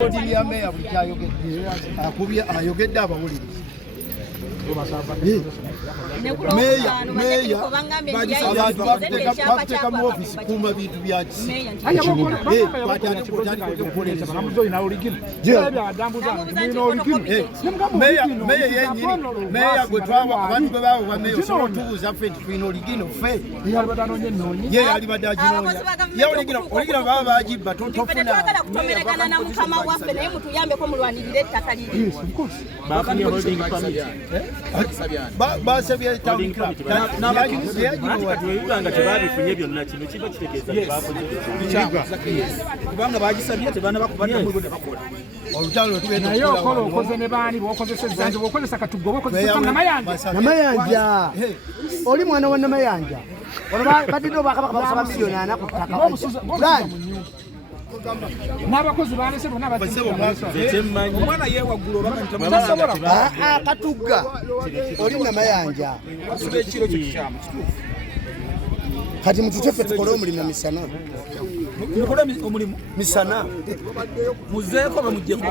Meya ayogedde abawuliriza bateka mu ofisi kumba bintu bya meya gwe twawa abantu gwe bawo bameya osobola otubuuza ffe nti tulina oligino ffe ye alibadde aginoonya ye oligino baba bagibba tofuna waffe naye mutuyambeko mulwanirire ettaka liri basabye town club nga tebabifunye byonna kino kiba kitegeeza kubanga bagisabye tebaana bakubadde mu ne bakola olutalo tugenda naye okola okoze ne baani bw'okozesa nze bw'okozesa katuggo bw'okozesa Namayanja oli mwana wa Namayanja badde bakabaka basaba miliyoni 4 ku ttaka n'abakozi balese bonna omwana yeewaggula tasobola katugga oli Namayanja kati mututeffe tukole omulimu misana mukole omulimu misana muzeeko bamujjeko